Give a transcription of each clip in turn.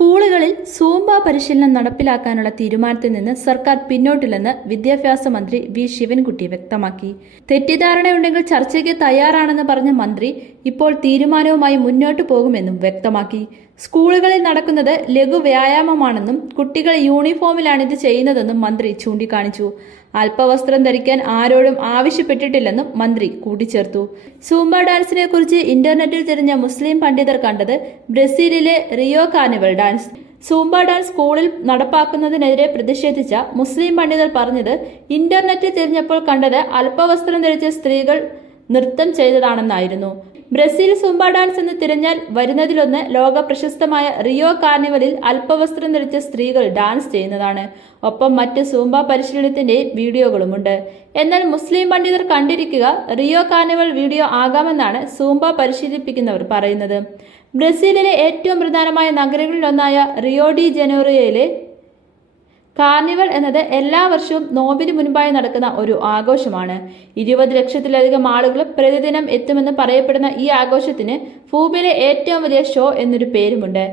സ്കൂളുകളിൽ സൂംബ പരിശീലനം നടപ്പിലാക്കാനുള്ള തീരുമാനത്തിൽ നിന്ന് സർക്കാർ പിന്നോട്ടില്ലെന്ന് വിദ്യാഭ്യാസ മന്ത്രി വി ശിവൻകുട്ടി വ്യക്തമാക്കി. തെറ്റിദ്ധാരണയുണ്ടെങ്കിൽ ചർച്ചയ്ക്ക് തയ്യാറാണെന്ന് പറഞ്ഞ മന്ത്രി ഇപ്പോൾ തീരുമാനവുമായി മുന്നോട്ടു പോകുമെന്നും വ്യക്തമാക്കി. സ്കൂളുകളിൽ നടക്കുന്നത് ലഘു വ്യായാമമാണെന്നും കുട്ടികൾ യൂണിഫോമിലാണ് ഇത് ചെയ്യുന്നതെന്നും മന്ത്രി ചൂണ്ടിക്കാണിച്ചു. അല്പവസ്ത്രം ധരിക്കാൻ ആരോടും ആവശ്യപ്പെട്ടിട്ടില്ലെന്നും മന്ത്രി കൂട്ടിച്ചേർത്തു. സൂംബ ഡാൻസിനെ കുറിച്ച് ഇന്റർനെറ്റിൽ തിരിഞ്ഞ മുസ്ലിം പണ്ഡിതർ കണ്ടത് ബ്രസീലിലെ Rio carnival dance. Zumba dance സ്കൂളിൽ നടപ്പാക്കുന്നതിനെതിരെ പ്രതിഷേധിച്ച മുസ്ലിം പണ്ഡിതർ പറഞ്ഞത് ഇന്റർനെറ്റിൽ തിരിഞ്ഞപ്പോൾ കണ്ടത് അല്പവസ്ത്രം ധരിച്ച സ്ത്രീകൾ നൃത്തം ചെയ്തതാണെന്നായിരുന്നു. ബ്രസീൽ സുംബ ഡാൻസ് എന്ന് തിരഞ്ഞാൽ വരുന്നതിലൊന്ന് ലോക പ്രശസ്തമായ റിയോ കാർണിവലിൽ അല്പവസ്ത്രം ധരിച്ച സ്ത്രീകൾ ഡാൻസ് ചെയ്യുന്നതാണ്. ഒപ്പം മറ്റ് സൂംബ പരിശീലനത്തിന്റെ വീഡിയോകളുമുണ്ട്. എന്നാൽ മുസ്ലിം പണ്ഡിതർ കണ്ടിരിക്കുക റിയോ കാർണിവൽ വീഡിയോ ആകാമെന്നാണ് സൂംബ പരിശീലിപ്പിക്കുന്നവർ പറയുന്നത്. ബ്രസീലിലെ ഏറ്റവും പ്രധാനമായ നഗരങ്ങളിലൊന്നായ റിയോ ഡി ജനോറിയയിലെ കാർണിവൽ എന്നത് എല്ലാ വർഷവും നോമ്പിന് മുൻപായി നടക്കുന്ന ഒരു ആഘോഷമാണ്. ഇരുപത് ലക്ഷത്തിലധികം ആളുകൾ പ്രതിദിനം എത്തുമെന്ന് പറയപ്പെടുന്ന ഈ ആഘോഷത്തിന് ഫൂബിലെ ഏറ്റവും വലിയ ഷോ എന്നൊരു പേരുമുണ്ട്.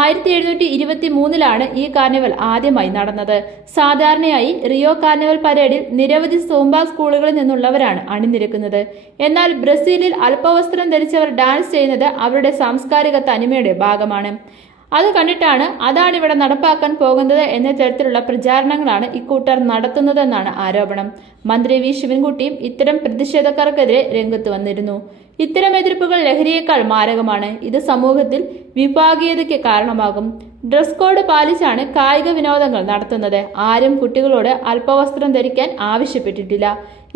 ആയിരത്തി എഴുന്നൂറ്റി ഇരുപത്തി മൂന്നിലാണ് ഈ കാർണിവൽ ആദ്യമായി നടന്നത്. സാധാരണയായി റിയോ കാർണിവൽ പരേഡിൽ നിരവധി സോംബ സ്കൂളുകളിൽ നിന്നുള്ളവരാണ് അണിനിരക്കുന്നത്. എന്നാൽ ബ്രസീലിൽ അല്പവസ്ത്രം ധരിച്ചവർ ഡാൻസ് ചെയ്യുന്നത് അവരുടെ സാംസ്കാരിക തനിമയുടെ ഭാഗമാണ്. അത് കണ്ടിട്ടാണ് അതാണ് ഇവിടെ നടപ്പാക്കാൻ പോകുന്നത് എന്ന തരത്തിലുള്ള പ്രചാരണങ്ങളാണ് ഇക്കൂട്ടർ നടത്തുന്നതെന്നാണ് ആരോപണം. മന്ത്രി വി. ശിവൻകുട്ടിയും ഇത്തരം പ്രതിഷേധക്കാർക്കെതിരെ രംഗത്ത് വന്നിരുന്നു. ഇത്തരം എതിർപ്പുകൾ ലഹരിയേക്കാൾ മാരകമാണ്. ഇത് സമൂഹത്തിൽ വിഭാഗീയതയ്ക്ക് കാരണമാകും. ഡ്രസ് കോഡ് പാലിച്ചാണ് കായിക വിനോദങ്ങൾ നടത്തുന്നത്. ആരും കുട്ടികളോട് അല്പവസ്ത്രം ധരിക്കാൻ ആവശ്യപ്പെട്ടിട്ടില്ല.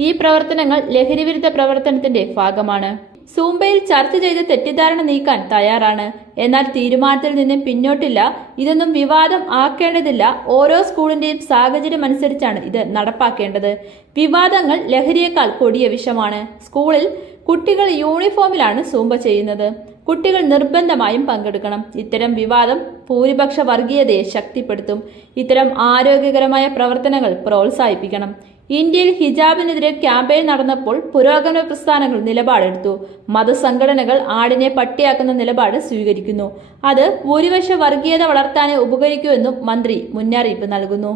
ഈ പ്രവർത്തനങ്ങൾ ലഹരിവിരുദ്ധ പ്രവർത്തനത്തിന്റെ ഭാഗമാണ്. സൂംബയിൽ ചർച്ച ചെയ്ത് തെറ്റിദ്ധാരണ നീക്കാൻ തയ്യാറാണ്. എന്നാൽ തീരുമാനത്തിൽ നിന്ന് പിന്നോട്ടില്ല. ഇതൊന്നും വിവാദം ആക്കേണ്ടതില്ല. ഓരോ സ്കൂളിന്റെയും സാഹചര്യം അനുസരിച്ചാണ് ഇത് നടപ്പാക്കേണ്ടത്. വിവാദങ്ങൾ ലഹരിയേക്കാൾ കൊടിയ വിഷമാണ്. സ്കൂളിൽ കുട്ടികൾ യൂണിഫോമിലാണ് സൂംബ ചെയ്യുന്നത്. കുട്ടികൾ നിർബന്ധമായും പങ്കെടുക്കണം. ഇത്തരം വിവാദം ഭൂരിപക്ഷ വർഗീയതയെ ശക്തിപ്പെടുത്തും. ഇത്തരം ആരോഗ്യകരമായ പ്രവർത്തനങ്ങൾ പ്രോത്സാഹിപ്പിക്കണം. ഇന്ത്യയിൽ ഹിജാബിനെതിരെ ക്യാമ്പയിൻ നടന്നപ്പോൾ പുരോഗമന പ്രസ്ഥാനങ്ങൾ നിലപാടെടുത്തു. മതസംഘടനകൾ ആടിനെ പട്ടിയാക്കുന്ന നിലപാട് സ്വീകരിക്കുന്നു. അത് ഭൂരിപക്ഷ വർഗീയത വളർത്താനേ ഉപകരിക്കൂ എന്നും മന്ത്രി മുന്നറിയിപ്പ് നൽകുന്നു.